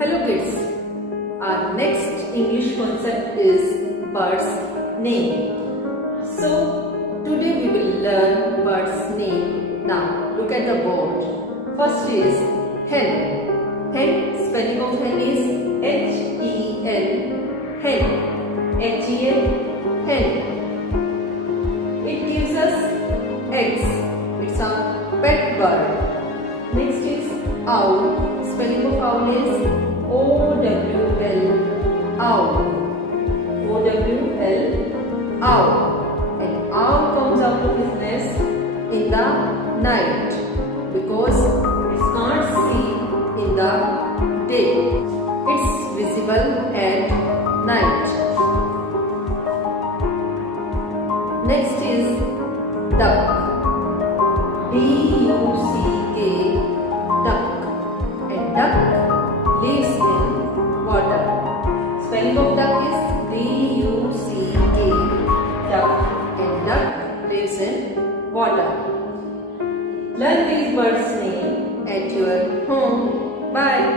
Hello kids, our next English concept is bird's name. So today we will learn bird's name. Now look at the board. First is hen. Hen, spelling of hen is H-E-N, hen. H-E-N, hen. It gives us eggs. It's a pet bird. Next is owl. Spelling of owl is O-W-L, owl. O-W-L, owl. And owl comes out of his nest in the night because it can't see in the day. It's visible at night. Next is duck. D-U-C-K, duck. And duck lives in water. Spelling of duck is D-U-C-K, duck. And duck lives in water. Learn these birds' name at your home. Bye.